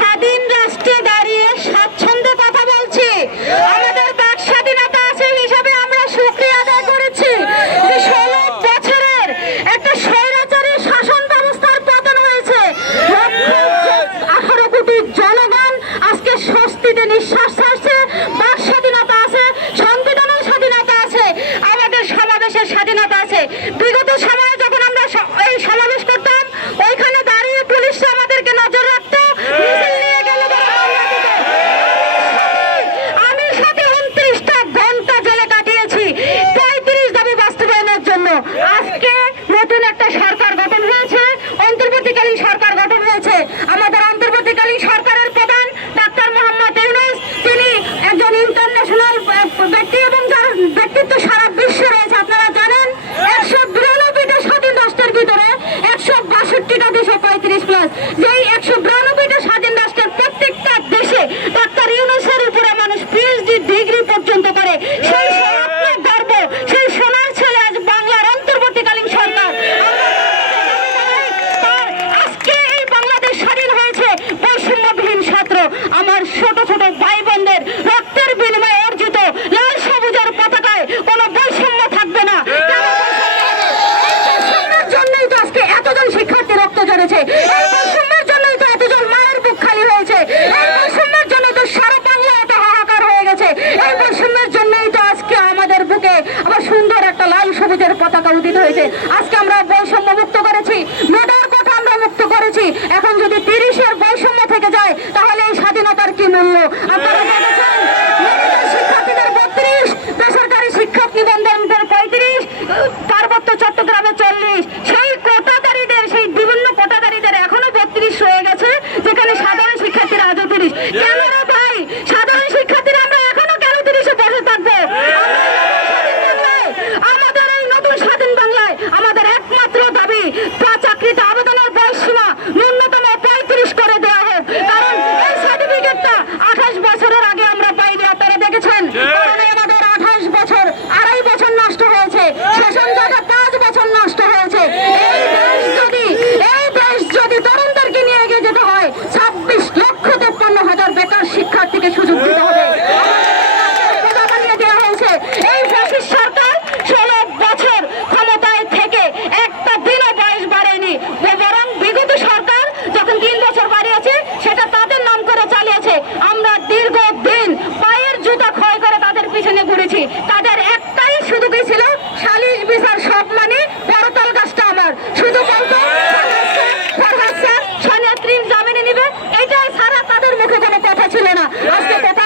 স্বাধীন রাষ্ট্রে দাঁড়িয়ে স্বাচ্ছন্দ্যে কথা বলছি। আমাদের বাক স্বাধীনতা আছে হিসাবে আমরা সুক্রিয়া আদায় করেছি শাসন ব্যবস্থার পতন হয়েছে। আঠারো কোটি জনগণ আজকে স্বস্তিতে নিঃশ্বাস ছাড়ছে। স্বাধীনতা আছে, সংবিধানের স্বাধীনতা আছে, আমাদের সমাবেশের স্বাধীনতা আছে। বিগত সময় ব্যক্তি এবং তার ব্যক্তিত্ব সারা সবুজের পতাকা উদিত হয়েছে। আজকে আমরা বৈষম্য মুক্ত করেছি মেধার কথা আমরা মুক্ত করেছি। এখন যদি তিরিশের বৈষম্য থেকে যায়, তাহলে এই স্বাধীনতার কি মূল্য? আপনারা শিক্ষার্থীদের বত্রিশ, বেসরকারি পঁয়ত্রিশ, পার্বত্য চল্লিশ। সেই কোটাকারীদের সেই বিভিন্ন কোটাকারীদের এখনও বত্রিশ রয়ে গেছে, যেখানে সাধারণ শিক্ষার্থীরা আজও তিরিশ। কেন 私は মুখে কোনো কথা ছিল না। আজকে কথা